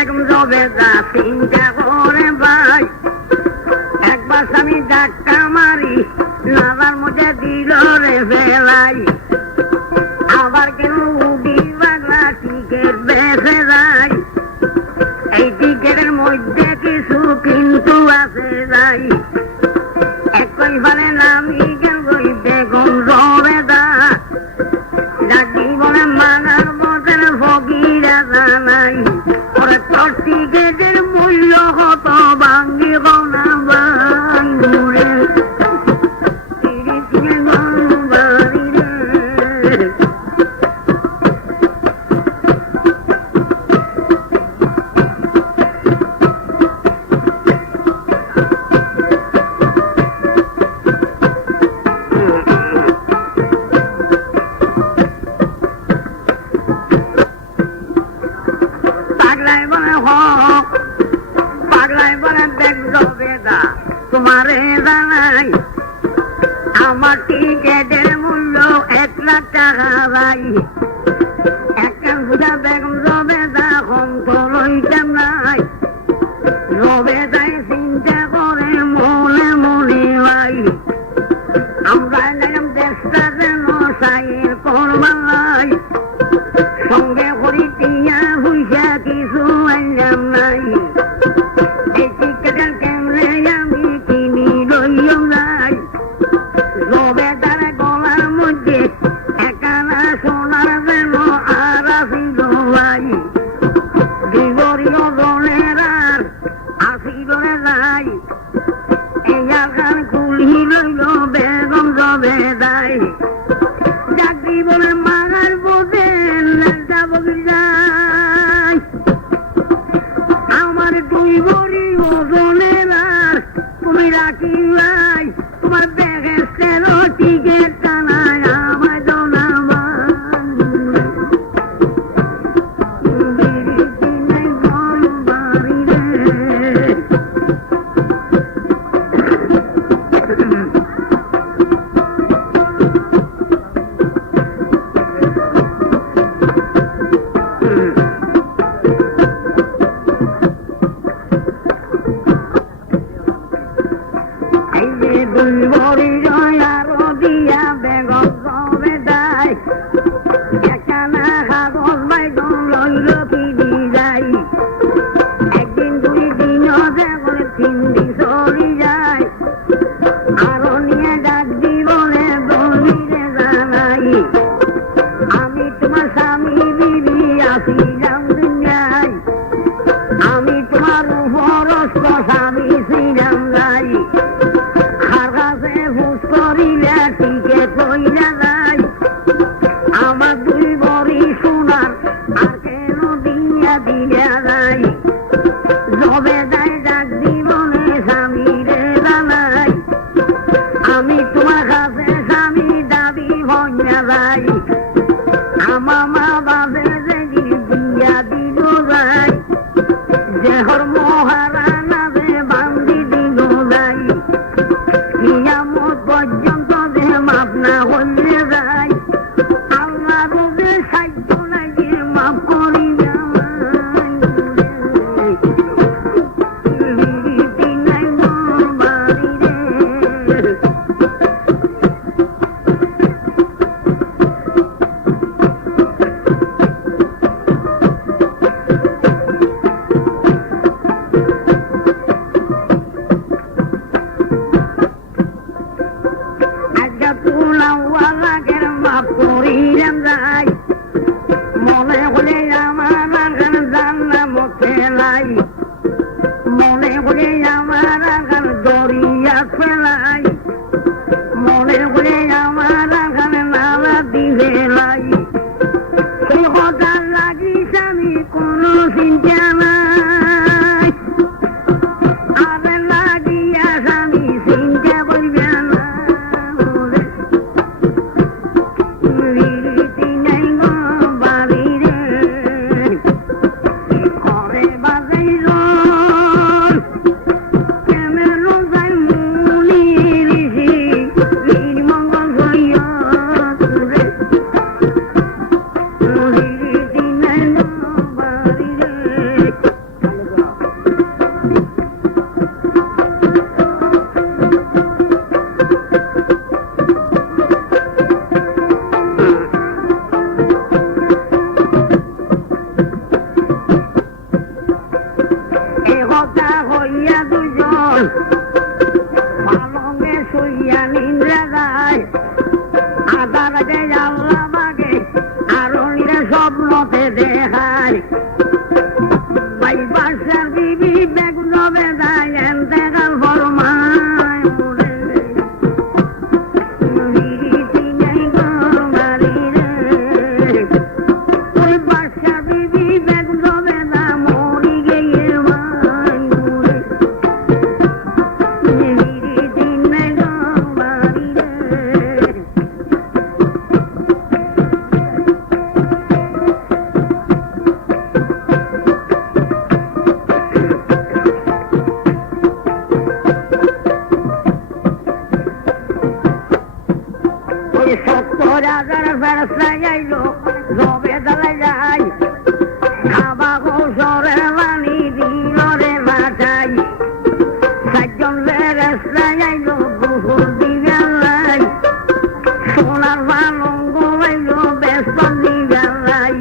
বেগম জবেদা চিন্তা করে ভাই, একবার স্বামী ধাক্কা মারি নালার মধ্যে দিল রে ফেলাই। আবার কেন উডি বাংলা টিকিট বেঁচে যায়, এই টিকিটের মধ্যে কিছু কিন্তু আছে যাই। একই ফলে নামি গেল বেগম জবেদা, ডাকি বলে মানার মতের ফকিরা জানাই, ওরে তোর টিকিটের মূল্য কত ভাঙ্গি গনা বাঙ্গুরে তোমারে জানাই আমার টিকেটের মূল্য 1 লাখ টাকা ভাই। একটা বুঝা বেগম জবেদা লইতাম নাই, জবেদায় চিন্তা করে মনে মনে ভাই, আমরা গেলাম দেশটা যেন সাইয়ের করবাই, সঙ্গে করি টিয়া পয়সা কিছু আনলাম নাই। এই টিকেটের কেমনে আমি কিনি লইও নাই, জবেদার গলার মধ্যে একানা সোনার যেন আর আসিল ভাই, বিগড়িও জনের আর আসিল নাই। এই আকার কুলি লইল বেগম জবেদাই, চাকরি বলে মাগার বোঝে যাব যায়, আমার 2 বড়ি ওজনের আর তুমি রাখি ভাই, তোমার ব্যাগের তেরো টিকেট টানায় আমায় জনাবা আমি তোমার উপরস্থ স্বামী ছিলাম নাই, হারাসে ফুস করিলে টিকে কইলা নাই, আমার 2 বড়ি সোনার আর কেন দিয়া দিয়া নাই। জবেদায় ডাক জীবনে স্বামী রে জানাই, আমি তোমার কাছে স্বামী দাবি ভঞ্জা যাই, আমার মা বাপে যে দিয়া দিল যাই, দেহর মহারানা যে বান্দি দিল যাই, কিয়ামত পর্যন্ত যে মাপ না হইলে যাই, আল্লাহ রূপে সাহায্য লাগে মাপ করি তুলা দেখায় ভাই বাসার বিবি বেগুন হবে যায় দেখাল ফরমায় ওই বাসার বিবি বেগুন হবে না মরি গিয়ে ভাই ওই 70,000 ফেরস্তা যাইলো রবে দালাই যাই খাবা গোসরে পানি দিল রে মাথায় 7 জন ফেরস্তা যাইলো গোসল দিবেলাই সোনার পালঙ্গ হইলো বেসন দিবেলাই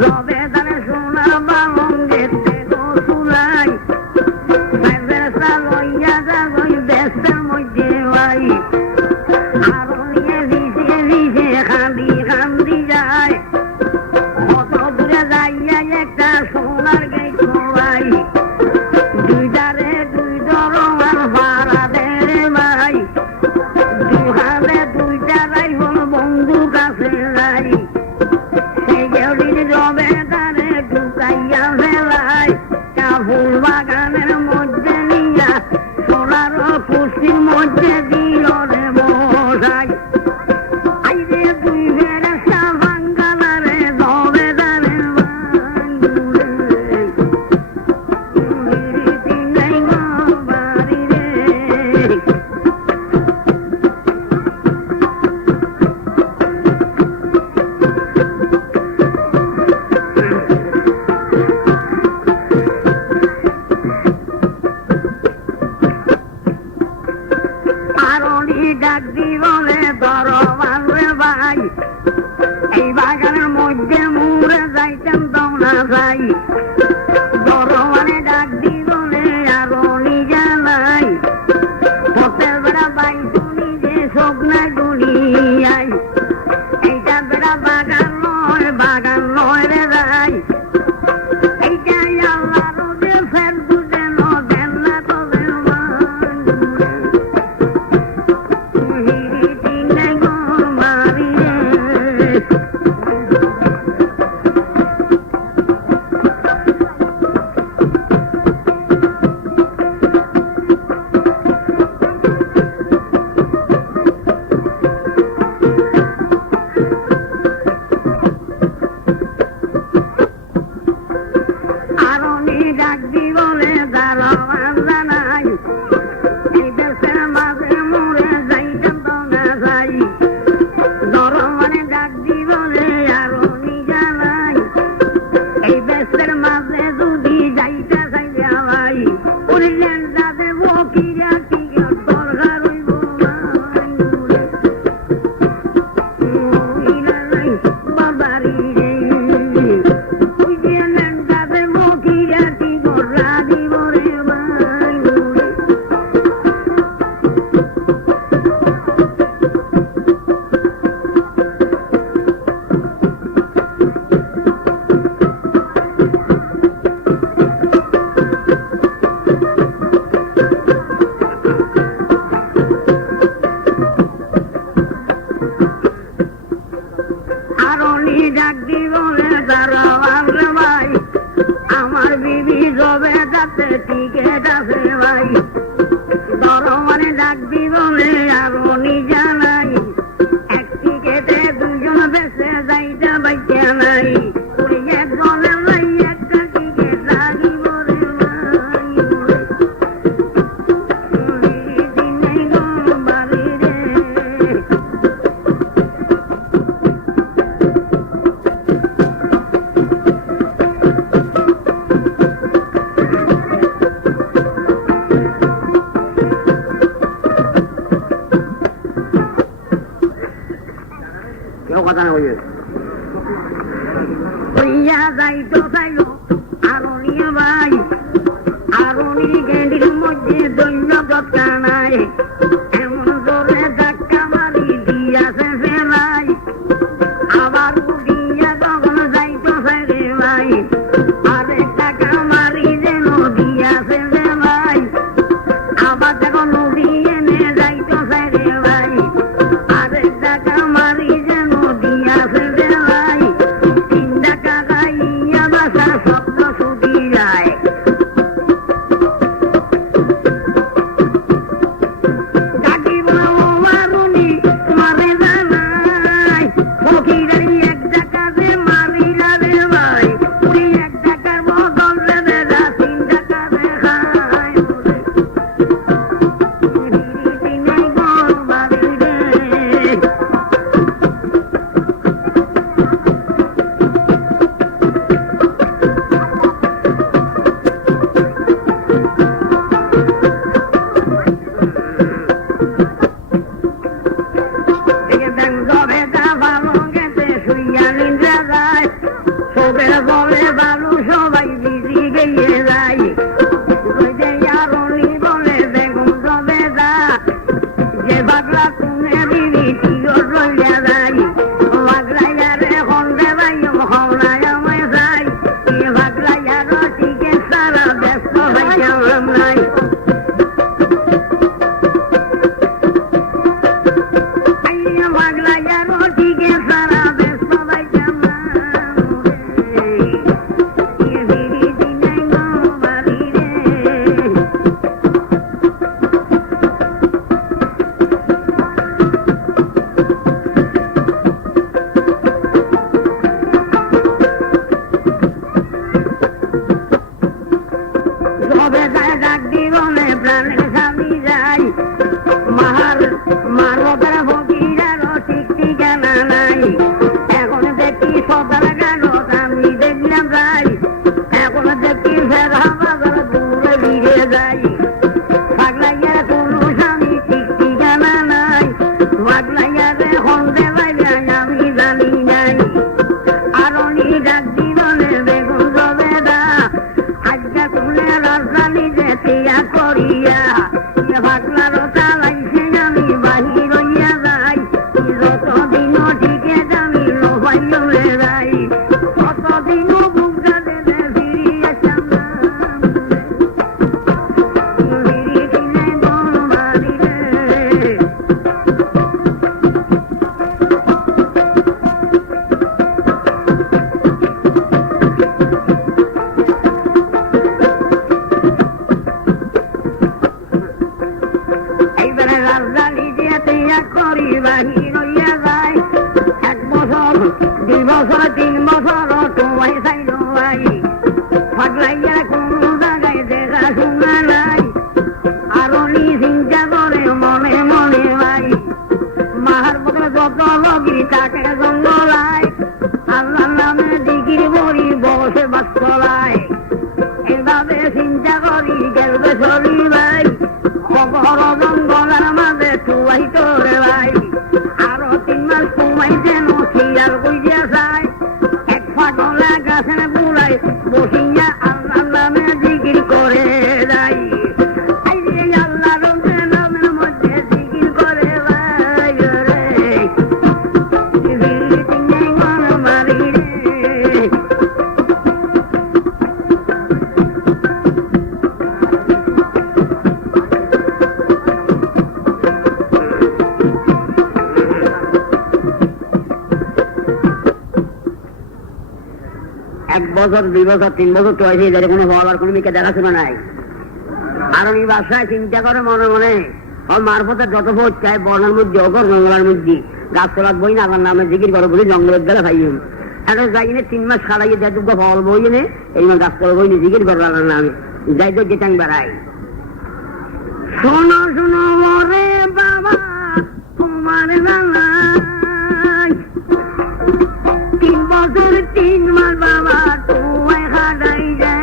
রবে দালে সোনার পালঙ্গের গোসুলাই ফেরস্তা লইয়া যাবই বেসের মধ্যে ভাই আরো নিয়ে ভিজে ভিজে খান্দি যায় কত দূরে যাইয়া একটা সোনার গেট ভাই দুইটারে দুই দরবার ভাড়া দেয় ভাই দুহাতে দুইটা রাইফল বন্দুক আছে যাই সেই গেউড়ির জবে তারে ঢুকাইয়া ফেলাই কাপুর বাগানের মধ্যে নিয়া সোনার কুশির মধ্যে দিল রে বসাই আইরে দুই ফেরেশতা বাঙ্গালারে জবে তারে বাঙ্গুরে তিনাই গো বাড়ি রে আরনি ডাক দি বলে দরবার রে ভাই এই বাগানের মধ্যে মুড়ে যাইতেন দৌনা যাই দরবারে ডাক দি বলে আরনি জানাই পথের বেড়া বাই শুনি যে শোকনা দুনিয়াই এইটা বেড়া বাগান নয় রে যাই এইটাই আল্লাহ রোদে ফের দুজে দেন না তোদের আরনি ডাক দি বলে দারোয়ান জানাই এই দেশের মাঝে মুড়ে যাইতেন তো না যাই দরবারে ডাক দি বলে আরনি জানাই এই দেশের মাঝে যদি যাইতে চাই ভাই উড়লেন যাতে বকিরা টিকে দরকার হইব বাবারি রে উড়লেন যাতে বকিরা টিকে রাজি বরে ভাই আরনি ডাক দি বলে দারোয়ান রে ভাই আমার বিবি জবে যাতে টিকেট আছে ভাই দরবারে ডাক দি বলে আরনি জানাই এক টিকেটে দুজন বেসে যাইতে বাইতে নাই ওই একজনের নাই একটা টিকেট লাগিব রে ভাই দিনে গো বাড়ি রে কেউ কথা না বলবে হইয়া যাইতো চাইলো আরনি ভাই আরনি গেন্ডির মধ্যে দৈন্য দত্তা নাই এমন জোরে ধাক্কা মারি দিয়াছে ফেলাই আবার উঠিয়া তখন যাইতো ফকিরের এক টাকাতে মারিলা রে ভাই, ওই এক টাকার বদল রে যা 3 টাকা দেখায় নাই ঘর বাড়ি রে। বছর 2 বছর 3 বছর তো হয়েছে, এদের কোনো হওয়ার কোনো মিকে দেখাশোনা নাই। আর এই বাসায় চিন্তা করে মনে মনে মারফতের যত ভোট চাই বর্ণার মধ্যে অগর জঙ্গলার মধ্যে গাছ তোলার বই না আমার নামে জিকির করো বলে জঙ্গলের দ্বারা ভাইম এখন যাই নে 3 মাস খাড়াইয়ে দেয় দুঃখ ফল বই নে এই গাছ তোলা বই নি জিকির করো আল্লাহর নামে যাই তো যেটাং বেড়াই। শোনো শোনো রে বাবা তোমার বেলায় 3 বছর 3 মাস বাবা তোমায় খাড়াই যায়।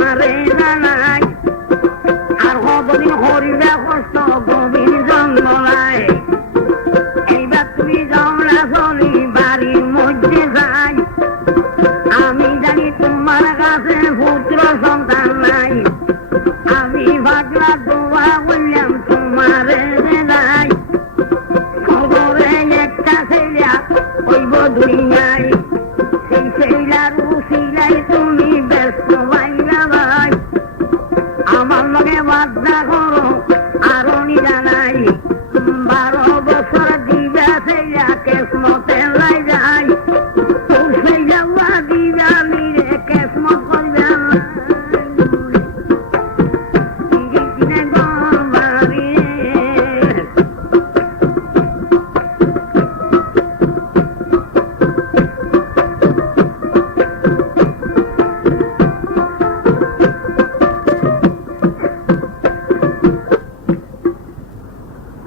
তোমারে জানাই আর কতদিন করিবে কষ্ট গভীর জন্মলাই এইবার তুমি যাও না চলি বাড়ির মধ্যে যাই আমি জানি তোমার কাছে পুত্র সন্তান নাই আমি ভাগলা দোয়া বললাম তোমারে যাই খবরে একটা ছেলা হইব দুনিয়ায় সেই ছেলার উসিলাই তুমি ব্যস্ত পাইলা ভাই আমার লগে বাদা করো আরো জানাই 12 বছর দিবা ছেলা কেসমতে লাই যায় সেই যাওয়া দিবা মিরে কেসমত করবে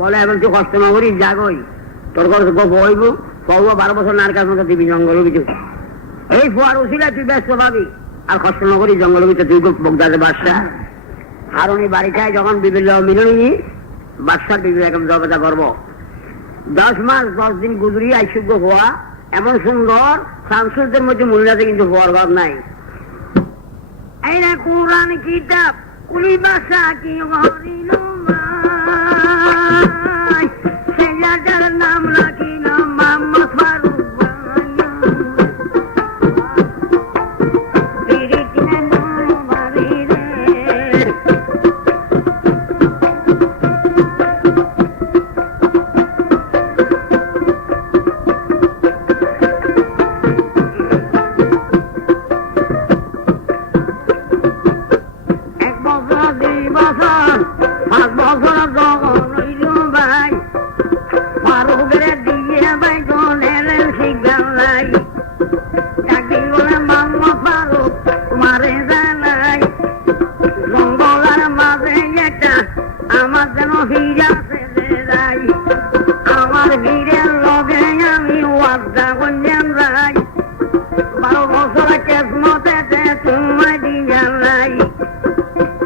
বলে এমন তুই কষ্ট না করিস জাগই তোর ঘর গপ হইব পাবো 12 বছর নার কাছ মতো দিবি জঙ্গল ভিতরে এই ফোয়ার উচিলা তুই ব্যস্ত পাবি আর কষ্ট না করিস জঙ্গল ভিতরে তুই বগদাদের বাদশা আর উনি বাড়িটায় যখন বিভিন্ন মিলনি বাদশার বিবি একদম জবাদা করব 10 মাস 10 দিন গুজরি আইসুগ্য হওয়া এমন সুন্দর সাংস্কৃতির মধ্যে মহিলাদের কিন্তু হওয়ার ভাব নাই এই না কোরআন কিতাব কুলি ভাষা কি হরিল ছেলেটার নাম রাখিল মোহাম্মদ ফারুক আমার যেন ভিড়া ফেলে যাই আমার ভিড়ের লগে আমি ওয়াদা করলাম যাই 12 বছর কেসমতে তোমায় দিয়া যাই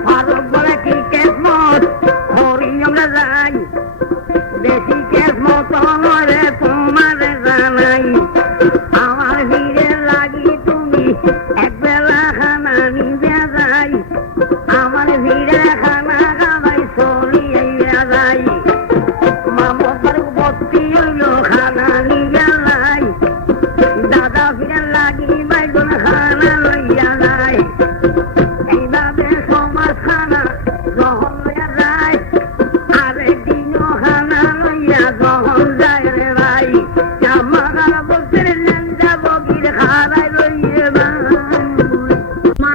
ফারুক বলে কি কেসমত হরিয়মরা যাই বেশি কেসমত নয় তোমার জানাই আমার ভিড়ের লাগি তুমি একবেলা খানা নিবে যাই আমার ভিড়ে খানা খাবাই চলিয়া যাই মামার বস্তি হইল খানা নিয়া যাই দাদা ফিরে লাগি বাইজন খানা লইয়া যায় এইভাবে সমাজ খানা যখন লইয়া যায় আরেকদিনও খানা লইয়া যখন যায় রে ভাই আমার বলতে যাব গির খারাই লইয়ে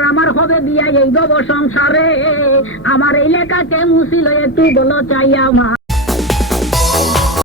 আমার হবে বিয়া এই দেব সংসারে আমার এই লেখাকে মুছিল একটু বলো চাই আমার